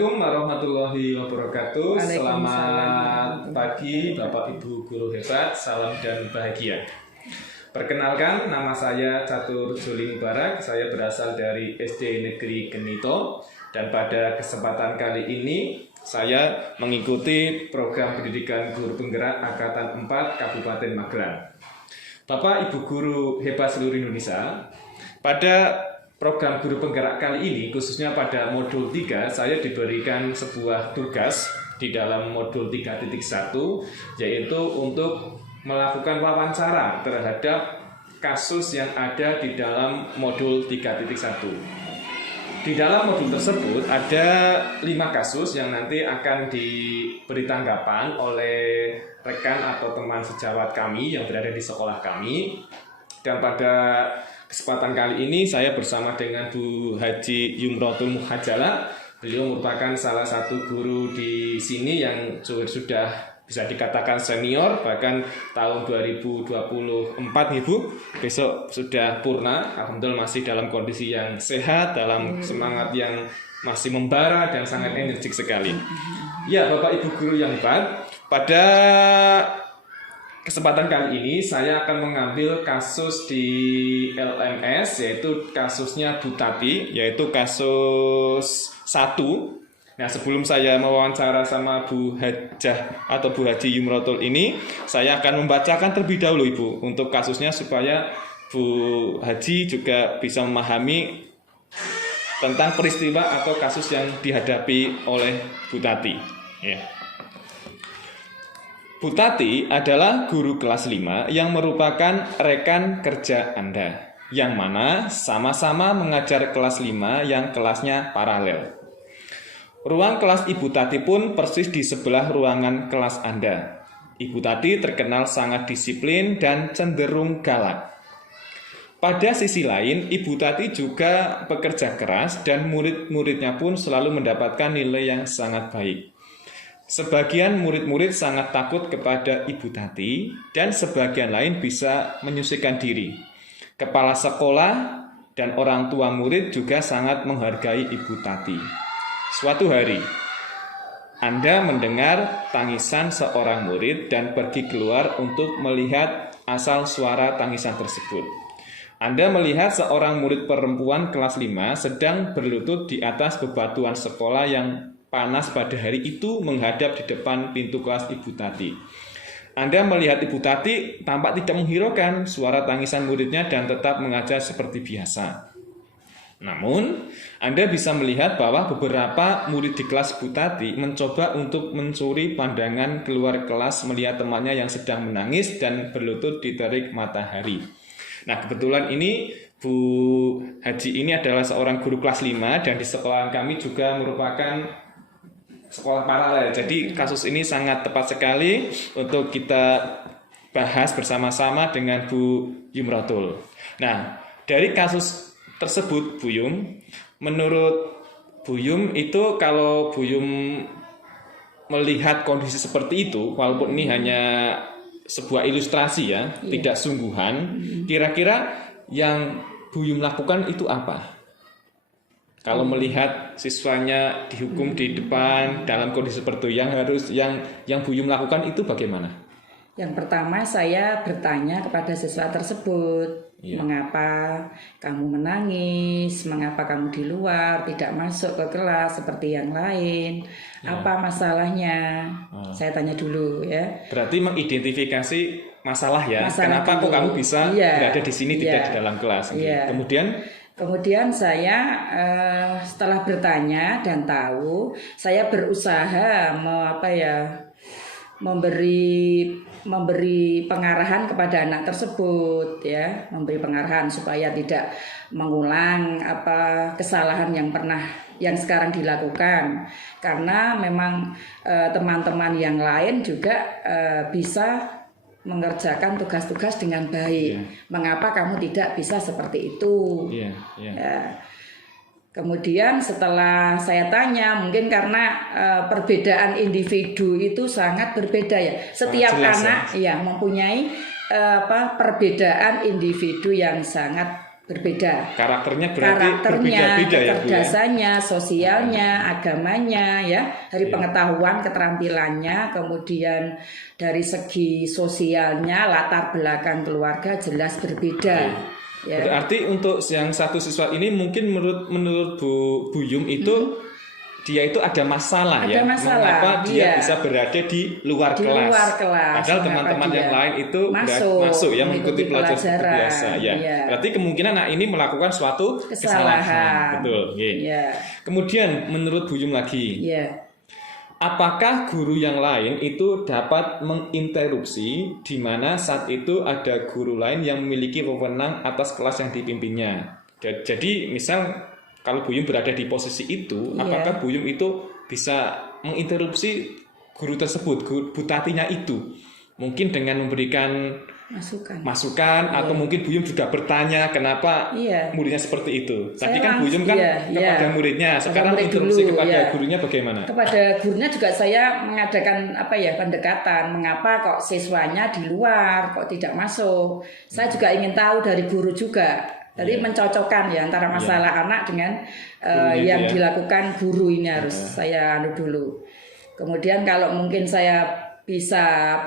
Assalamualaikum warahmatullahi wabarakatuh. Selamat pagi Bapak Ibu guru hebat, salam dan bahagia. Perkenalkan, nama saya Catur Joli Mubarak. Saya berasal dari SD Negeri Genito. Dan pada kesempatan kali ini saya mengikuti program pendidikan guru penggerak Angkatan 4 Kabupaten Magelang. Bapak Ibu guru hebat seluruh Indonesia, pada program guru penggerak kali ini, khususnya pada modul 3, saya diberikan sebuah tugas di dalam modul 3.1, yaitu untuk melakukan wawancara terhadap kasus yang ada di dalam modul 3.1. Di dalam modul tersebut ada 5 kasus yang nanti akan diberi tanggapan oleh rekan atau teman sejawat kami yang berada di sekolah kami. Dan pada kesempatan kali ini saya bersama dengan Bu Haji Yumrotul Muhajalah. Beliau merupakan salah satu guru di sini yang sudah bisa dikatakan senior, bahkan tahun 2024 Ibu, besok sudah purna. Alhamdulillah masih dalam kondisi yang sehat, dalam semangat yang masih membara dan sangat energik sekali. Ya, Bapak Ibu guru yang hebat, pada kesempatan kali ini saya akan mengambil kasus di LMS, yaitu kasusnya Bu Tati, yaitu kasus 1. Nah, sebelum saya mewawancara sama Bu Hajah atau Bu Haji Yumrotul ini, saya akan membacakan terlebih dahulu Ibu untuk kasusnya supaya Bu Haji juga bisa memahami tentang peristiwa atau kasus yang dihadapi oleh Bu Tati. Ya. Bu Tati adalah guru kelas 5 yang merupakan rekan kerja Anda, yang mana sama-sama mengajar kelas 5 yang kelasnya paralel. Ruang kelas Ibu Tati pun persis di sebelah ruangan kelas Anda. Ibu Tati terkenal sangat disiplin dan cenderung galak. Pada sisi lain, Ibu Tati juga pekerja keras dan murid-muridnya pun selalu mendapatkan nilai yang sangat baik. Sebagian murid-murid sangat takut kepada Ibu Tati dan sebagian lain bisa menyucikan diri. Kepala sekolah dan orang tua murid juga sangat menghargai Ibu Tati. Suatu hari, Anda mendengar tangisan seorang murid dan pergi keluar untuk melihat asal suara tangisan tersebut. Anda melihat seorang murid perempuan kelas 5 sedang berlutut di atas bebatuan sekolah yang panas pada hari itu menghadap di depan pintu kelas Ibu Tati. Anda melihat Ibu Tati tampak tidak menghiraukan suara tangisan muridnya dan tetap mengajar seperti biasa. Namun, Anda bisa melihat bahwa beberapa murid di kelas Ibu Tati mencoba untuk mencuri pandangan keluar kelas melihat temannya yang sedang menangis dan berlutut di terik matahari. Nah, kebetulan ini Bu Haji ini adalah seorang guru kelas 5 dan di sekolah kami juga merupakan sekolah paralel. Jadi kasus ini sangat tepat sekali untuk kita bahas bersama-sama dengan Bu Yumrotul. Nah, dari kasus tersebut Bu Yum, menurut Bu Yum itu kalau Bu Yum melihat kondisi seperti itu, walaupun ini hanya sebuah ilustrasi ya, tidak sungguhan, kira-kira yang Bu Yum lakukan itu apa? Kalau melihat siswanya dihukum di depan dalam kondisi seperti itu, yang Bu Yum lakukan itu bagaimana? Yang pertama saya bertanya kepada siswa tersebut, mengapa kamu menangis, mengapa kamu di luar, tidak masuk ke kelas seperti yang lain, apa masalahnya? Saya tanya dulu ya. Berarti mengidentifikasi masalah ya, kenapa kok kamu bisa berada di sini tidak di dalam kelas. Kemudian saya setelah bertanya dan tahu, saya berusaha memberi pengarahan kepada anak tersebut ya, memberi pengarahan supaya tidak mengulang kesalahan yang sekarang dilakukan, karena memang teman-teman yang lain juga bisa mengerjakan tugas-tugas dengan baik. Mengapa kamu tidak bisa seperti itu? Ya. Kemudian setelah saya tanya, mungkin karena perbedaan individu itu sangat berbeda ya. Setiap anak mempunyai perbedaan individu yang sangat berbeda. Karakternya berarti berbeda-beda ya Bu ya. Kecerdasannya, sosialnya, agamanya ya, dari pengetahuan, keterampilannya, kemudian dari segi sosialnya, latar belakang keluarga jelas berbeda. Ya. Berarti untuk yang satu siswa ini mungkin menurut Bu Yum itu dia itu ada masalah ya. Mengapa dia bisa berada di luar kelas. Padahal teman-teman yang lain itu masuk ya mengikuti pelajaran seperti biasa ya. Berarti kemungkinan anak ini melakukan suatu kesalahan. Betul. Kemudian menurut Bu Yum lagi. Apakah guru yang lain itu dapat menginterupsi di mana saat itu ada guru lain yang memiliki wewenang atas kelas yang dipimpinnya? Jadi misal kalau Bu Yum berada di posisi itu, apakah Bu Yum itu bisa menginterupsi guru tersebut, Bu Tatinya itu? Mungkin dengan memberikan masukan atau mungkin Bu Yum juga bertanya kenapa muridnya seperti itu. Tadi kan Bu Yum kan kepada muridnya, sekarang interupsi kepada gurunya bagaimana? Kepada gurunya juga saya mengadakan pendekatan, mengapa kok siswanya di luar, kok tidak masuk. Saya juga ingin tahu dari guru juga. Jadi mencocokkan ya antara masalah anak dengan yang dilakukan guru ini harus saya dulu. Kemudian kalau mungkin saya bisa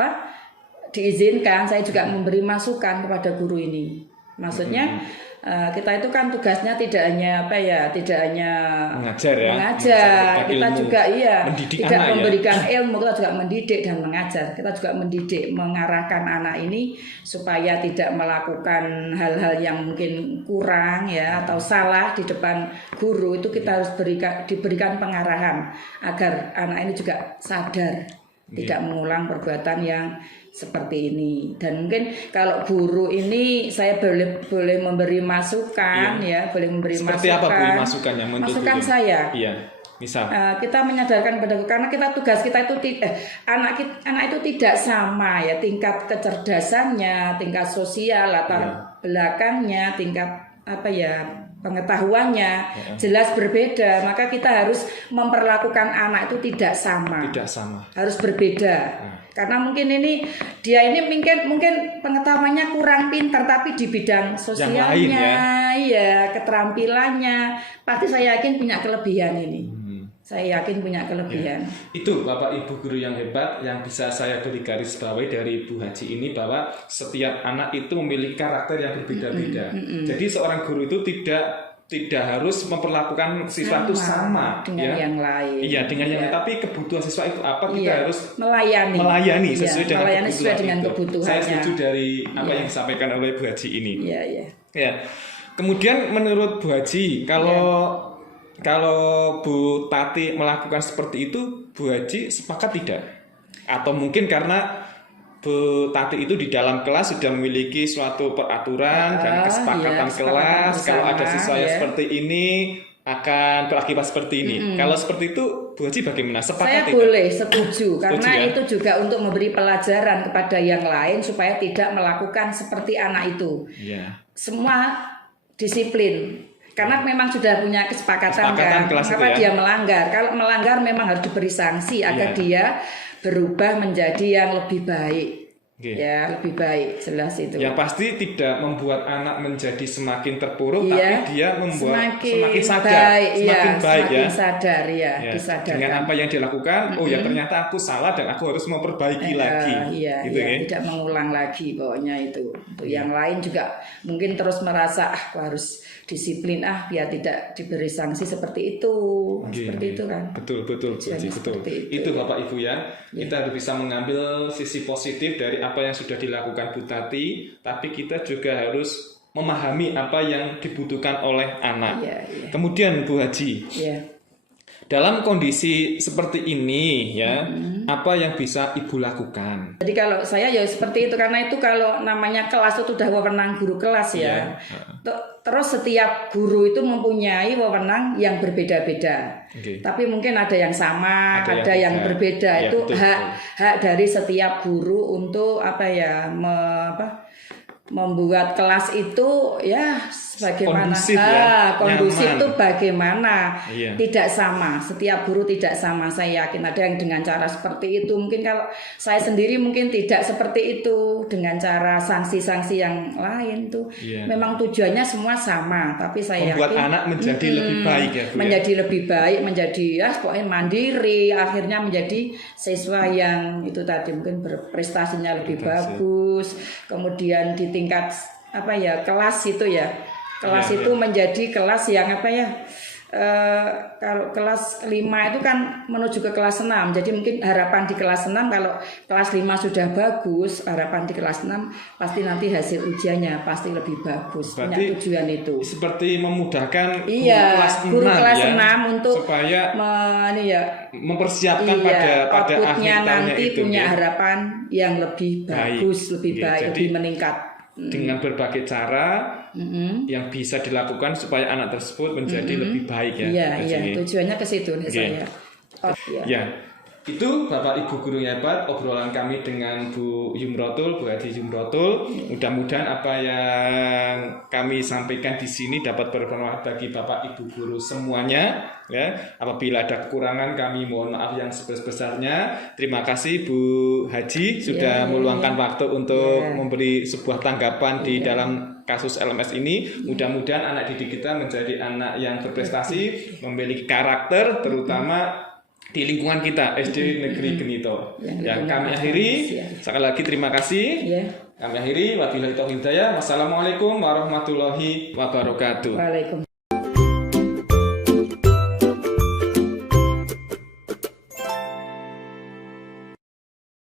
diizinkan, saya juga memberi masukan kepada guru ini. Maksudnya kita itu kan tugasnya tidak hanya mengajar kita ilmu, juga tidak memberikan ilmu, kita juga mendidik dan mengajar. Kita juga mendidik, mengarahkan anak ini supaya tidak melakukan hal-hal yang mungkin kurang atau salah di depan guru. Itu kita harus diberikan pengarahan agar anak ini juga sadar tidak mengulang perbuatan yang seperti ini. Dan mungkin kalau guru ini saya boleh memberi masukan boleh memberi seperti masukan. Seperti apa Bu masukannya? Masukan saya. Misal kita menyadarkan pada karena tugas kita itu anak itu tidak sama ya, tingkat kecerdasannya, tingkat sosial, latar belakangnya, tingkat pengetahuannya jelas berbeda, maka kita harus memperlakukan anak itu tidak sama. Harus berbeda. Karena mungkin dia ini mungkin pengetahuannya kurang pintar, tapi di bidang sosialnya, keterampilannya, pasti saya yakin punya kelebihan ini. Saya yakin punya kelebihan. Itu Bapak Ibu guru yang hebat yang bisa saya beri garis bawahi dari Bu Haji ini, bahwa setiap anak itu memiliki karakter yang berbeda-beda. Jadi seorang guru itu tidak harus memperlakukan siswa itu sama dengan yang lain. Dengan yang lain. Tapi kebutuhan siswa itu apa, kita harus melayani sesuai dengan kebutuhan. Saya setuju dari apa yang disampaikan oleh Bu Haji ini. Kemudian menurut Bu Haji, kalau Bu Tati melakukan seperti itu, Bu Haji sepakat tidak? Atau mungkin karena Bu Tati itu di dalam kelas sudah memiliki suatu peraturan dan kesepakatan kelas, kalau ada siswa yang seperti ini akan berakibat seperti ini. Kalau seperti itu, Bu Haji bagaimana? Sepakat saya tidak? Boleh, setuju. Karena itu juga untuk memberi pelajaran kepada yang lain supaya tidak melakukan seperti anak itu. Semua disiplin. Karena memang sudah punya kesepakatan kan, mengapa dia melanggar. Kalau melanggar memang harus diberi sanksi agar dia berubah menjadi yang lebih baik. Lebih baik, jelas itu. Yang pasti tidak membuat anak menjadi semakin terpuruk, tapi dia membuat semakin sadar, semakin baik sadar disadarkan. Dengan apa yang dilakukan, ternyata aku salah dan aku harus memperbaiki lagi. Tidak mengulang lagi pokoknya itu. Untuk yang lain juga mungkin terus merasa aku harus disiplin biar tidak diberi sanksi seperti itu. Seperti itu kan. Betul. Itu Bapak Ibu kita harus bisa mengambil sisi positif dari apa yang sudah dilakukan Bu Tati, tapi kita juga harus memahami apa yang dibutuhkan oleh anak. Kemudian Bu Haji, dalam kondisi seperti ini apa yang bisa Ibu lakukan? Jadi kalau saya seperti itu, karena itu kalau namanya kelas itu sudah wewenang guru kelas Terus setiap guru itu mempunyai wewenang yang berbeda-beda. Tapi mungkin ada yang sama, ada yang berbeda. Itu hak dari setiap guru untuk membuat kelas itu ya bagaimana Kondusif ya, kondusif nyaman. itu bagaimana Iya. tidak sama, setiap guru tidak sama. Saya yakin ada yang dengan cara seperti itu, mungkin kalau saya sendiri mungkin tidak seperti itu, dengan cara sanksi-sanksi yang lain tuh. Iya. Memang tujuannya semua sama, tapi saya Membuat yakin anak menjadi lebih baik ya, Bu, ya? menjadi lebih baik, menjadi ya pokoknya mandiri, akhirnya menjadi siswa yang itu tadi mungkin berprestasinya lebih bagus, kemudian di tingkat apa ya kelas itu ya, kelas Iya, itu menjadi kelas yang apa ya, kalau kelas 5 itu kan menuju ke kelas 6, jadi mungkin harapan di kelas 6 kalau kelas 5 sudah bagus, harapan di kelas 6 pasti nanti hasil ujiannya pasti lebih bagus. Punya Berarti tujuan itu. Seperti memudahkan Iya, guru kelas ya, 6 untuk supaya mempersiapkan iya, pada akhir outputnya tahunnya nanti itu punya ya. harapan yang lebih bagus, lebih Iya, baik, jadi lebih meningkat. Dengan berbagai cara yang bisa dilakukan supaya anak tersebut menjadi lebih baik ya. Iya, Di iya, sini. tujuannya ke situ nih saya. Oh, iya. Ya, itu Bapak Ibu guru hebat obrolan kami dengan Bu Yumrotul, Bu Hadi Yumrotul. Mudah-mudahan apa yang kami sampaikan di sini dapat bermanfaat bagi Bapak Ibu guru semuanya. Ya, apabila ada kekurangan kami mohon maaf yang sebesar-besarnya. Terima kasih Bu Haji sudah meluangkan waktu untuk memberi sebuah tanggapan di dalam kasus LMS ini. Mudah-mudahan anak didik kita menjadi anak yang berprestasi, memiliki karakter terutama di lingkungan kita SD Negeri Genito. Yang kami akhiri, sekali lagi terima kasih. Kami akhiri, wabillahi taufiq hidayah. Wassalamualaikum warahmatullahi wabarakatuh. Waalaikumsalam.